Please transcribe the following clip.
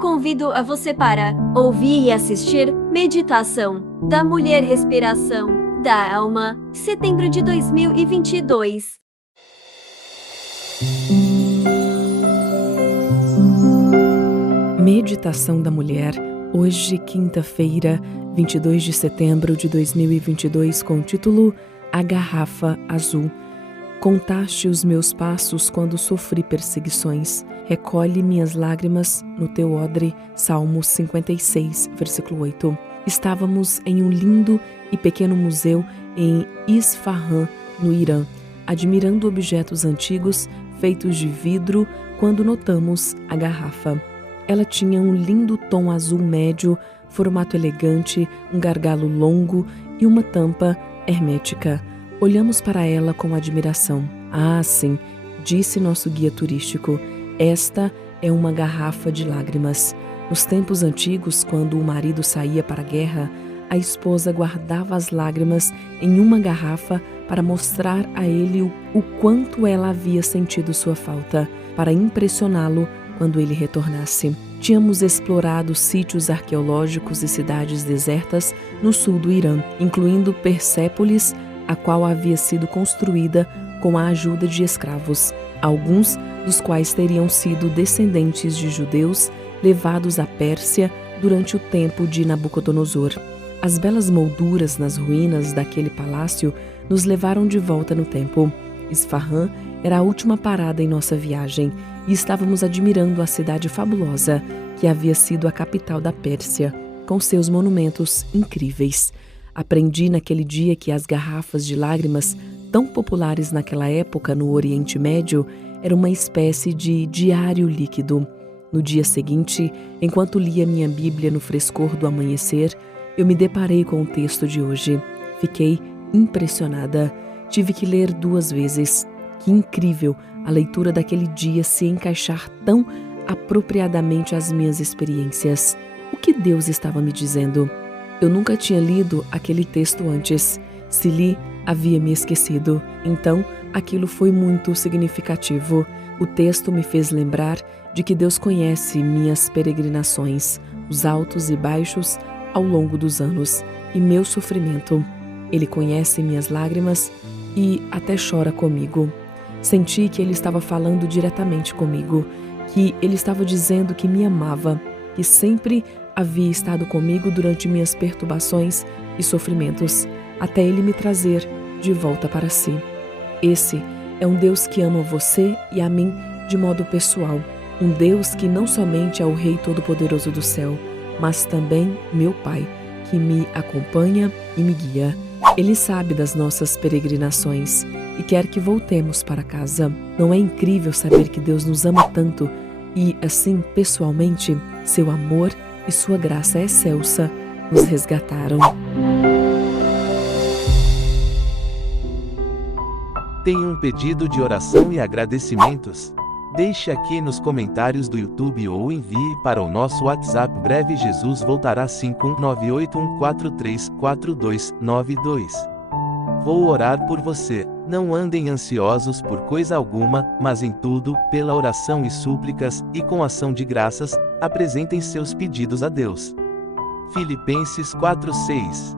Convido a você para ouvir e assistir Meditação da Mulher Respiração da Alma, setembro de 2022. Meditação da Mulher, hoje quinta-feira, 22 de setembro de 2022, com o título A Garrafa Azul. Contaste os meus passos quando sofri perseguições. Recolhe minhas lágrimas no teu odre. Salmo 56, versículo 8. Estávamos em um lindo e pequeno museu em Isfahan, no Irã, admirando objetos antigos feitos de vidro quando notamos a garrafa. Ela tinha um lindo tom azul médio, formato elegante, um gargalo longo e uma tampa hermética. Olhamos para ela com admiração. Ah, sim, disse nosso guia turístico, esta é uma garrafa de lágrimas. Nos tempos antigos, quando o marido saía para a guerra, a esposa guardava as lágrimas em uma garrafa para mostrar a ele o quanto ela havia sentido sua falta, para impressioná-lo quando ele retornasse. Tínhamos explorado sítios arqueológicos e cidades desertas no sul do Irã, incluindo Persépolis, a qual havia sido construída com a ajuda de escravos, alguns dos quais teriam sido descendentes de judeus levados à Pérsia durante o tempo de Nabucodonosor. As belas molduras nas ruínas daquele palácio nos levaram de volta no tempo. Isfahan era a última parada em nossa viagem e estávamos admirando a cidade fabulosa que havia sido a capital da Pérsia, com seus monumentos incríveis. Aprendi naquele dia que as garrafas de lágrimas, tão populares naquela época no Oriente Médio, eram uma espécie de diário líquido. No dia seguinte, enquanto lia minha Bíblia no frescor do amanhecer, eu me deparei com o texto de hoje. Fiquei impressionada. Tive que ler 2 vezes. Que incrível a leitura daquele dia se encaixar tão apropriadamente às minhas experiências. O que Deus estava me dizendo? Eu nunca tinha lido aquele texto antes. Se li, havia me esquecido. Então, aquilo foi muito significativo. O texto me fez lembrar de que Deus conhece minhas peregrinações, os altos e baixos ao longo dos anos, e meu sofrimento. Ele conhece minhas lágrimas e até chora comigo. Senti que ele estava falando diretamente comigo, que ele estava dizendo que me amava, que sempre havia estado comigo durante minhas perturbações e sofrimentos, até ele me trazer de volta para si. Esse é um Deus que ama você e a mim de modo pessoal, um Deus que não somente é o Rei Todo-Poderoso do céu, mas também meu Pai, que me acompanha e me guia. Ele sabe das nossas peregrinações e quer que voltemos para casa. Não é incrível saber que Deus nos ama tanto e, assim, pessoalmente, seu amor e sua graça excelsa nos resgataram. Tem um pedido de oração e agradecimentos? Deixe aqui nos comentários do YouTube ou envie para o nosso WhatsApp. Breve Jesus voltará. 51981434292. Vou orar por você. Não andem ansiosos por coisa alguma, mas em tudo, pela oração e súplicas, e com ação de graças, apresentem seus pedidos a Deus. Filipenses 4:6.